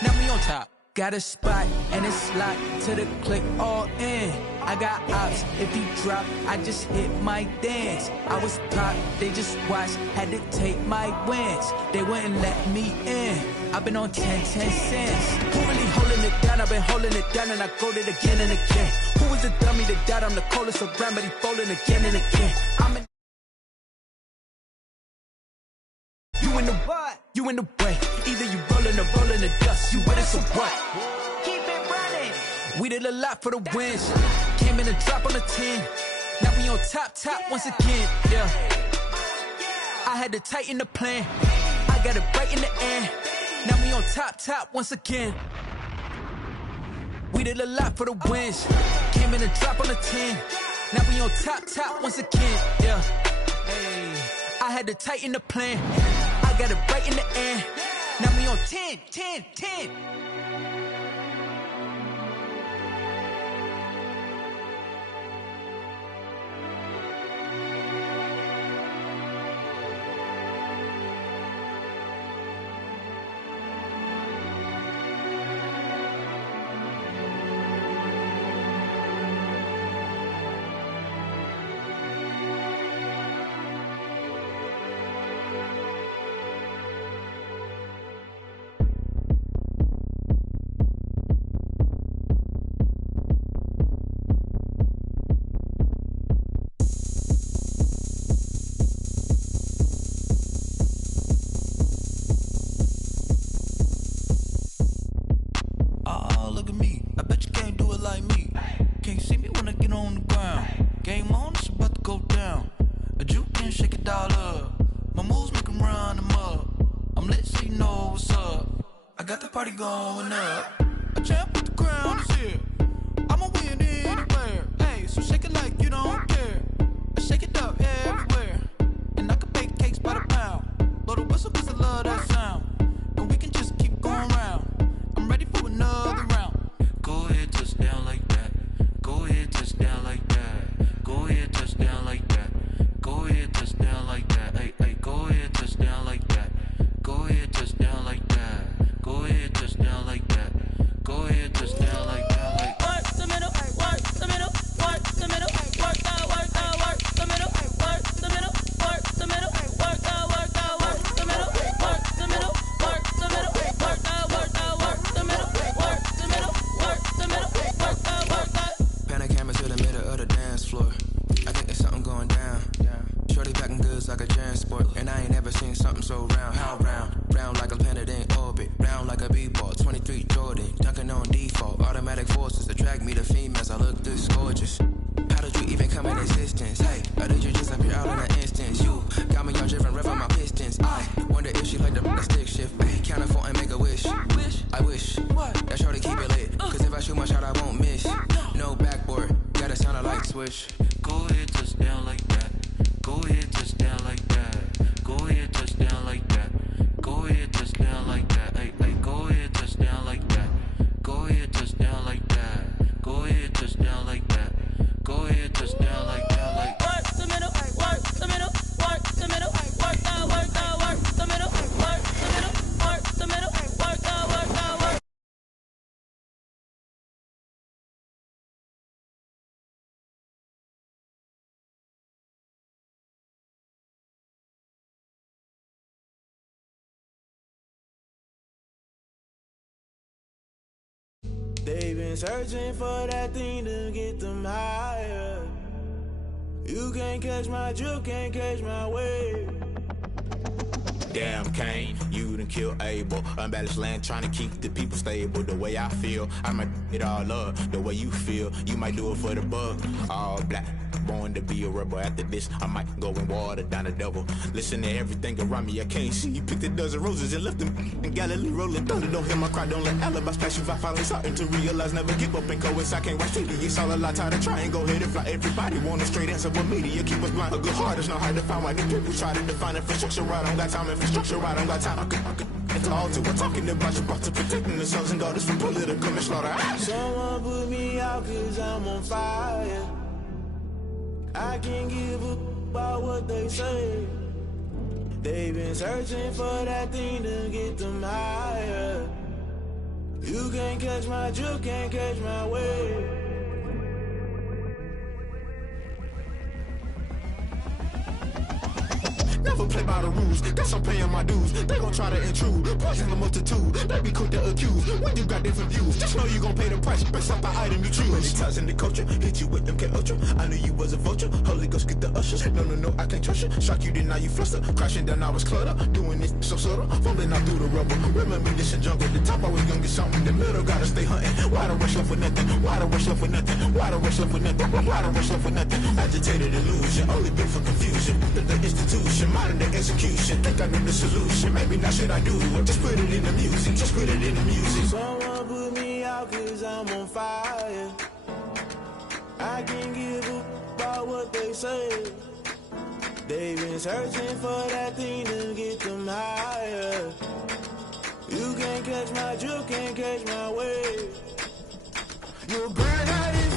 Now we on top. Got a spot and it's locked to the click all in. I got ops, if he drop, I just hit my dance. I was top, they just watched, had to take my wins. They wouldn't let me in. I've been on 10 cents. Who really holding it down? I've been holding it down and I go it again and again. Who was the dummy that died? I'm the coldest around, but he folding again and again. You in the what? You in the way. Either you rollin' or rollin' the dust. You with us or what? Keep it running. We did a lot for the wins. Came in a drop on the 10. Now we on top once again. Yeah. I had to tighten the plan. I got it right in the end. Now we on top once again. We did a lot for the wins. Came in a drop on the 10. Now we on top once again. Yeah. Hey, I had to tighten the plan. I got it right in the end. Now we on 10. Going up, a champ with the crown is here. I'ma win anywhere. Hey, so shake it like you don't care. Shake it up everywhere. And I can bake cakes by the pound. Blow the whistle 'cause I love that sound. And we can just keep going round. I'm ready for another round. Go ahead, touch down like that. Go ahead, touch down like that. Go ahead, touch down like that. Go ahead, touch down like that. Hey, go ahead, touch down like that. Go ahead, touch down like that. Go ahead, touch down like that. Go ahead, touch down like that. Like work the middle, work the middle, work the middle, work the middle, work the middle, work the middle, work the middle, work the middle, work the middle, work the middle. like a transport. And I ain't ever seen something so round. How round? Round like a planet in orbit. Round like a b-ball. 23 Jordan. Dunking on default. Automatic forces attract me to females. I look this gorgeous. How did you even come in existence? Hey, or did you just appear out in an instance? You got me all driven, revving my pistons. I wonder if she like the stick shift. Hey, count it for and make a wish. I wish that shorty keep it lit. Cause if I shoot my shot, I won't miss. No backboard, gotta sound a like swish. Go ahead, touch down like that. Go ahead, touch down like that. Go ahead, touch down like that. Go ahead, touch down like that. Hey, hey, go ahead, touch down like that. Go ahead, touch down like that. Go ahead, touch down like that. Go ahead, touch down like that. Like work the middle, work the middle, work the middle, work that, work the middle, work the middle, work the middle, work that, work. They've been searching for that thing to get them higher. You can't catch my drift, can't catch my wave. Damn Kane, you done killed Abel. Unbalanced land trying to keep the people stable. The way I feel, I might it all up. The way you feel, you might do it for the bug. All black, born to be a rebel. After this, I might go and water down the devil. Listen to everything around me, I can't see. You picked a dozen roses and left them in Galilee rolling thunder. Don't hear my cry, don't let alibis pass you. I finally starting to realize, never give up and coincide. Can't watch TV, it's all a lot. Tired of trying, go ahead and fly. Everybody want a straight answer, but media keep us blind. A good heart is not hard to find. Why the people try to define infrastructure right? I don't got time, infrastructure right? I don't got time. I could it's all to we're talking about you, about to protecting the sons and daughters from political manslaughter. Someone put me out cause I'm on fire. I can't give a about what they say. They've been searching for that thing to get them higher. You can't catch my drift, can't catch my wave. Never play by the rules, guess I'm paying my dues. They gon' try to intrude, poison the multitude. They be quick to accuse, when you got different views. Just know you gon' pay the price, based off the item you choose. Many times in the culture, hit you with them K-Ultra. I knew you was a vulture, Holy Ghost get the ushers. No, I can't trust you. Shock you, then now you fluster. Crashing down, I was cluttered. Doing this so subtle, falling out through the rubble. Remember this in jungle, the top always gonna get something. In the middle, gotta stay hunting. Why the rush left for nothing? Why the rush left for nothing? Why the rush left for nothing? Why the rush left for nothing? Agitated illusion, only built for confusion. The institution, modern day execution. Think I know the solution, maybe not should I do it. Just put it in the music, just put it in the music. Someone put me out cause I'm on fire. I can't give a about what they say. They've been searching for that thing to get them higher. You can't catch my drift, can't catch my wave. You'll burn out in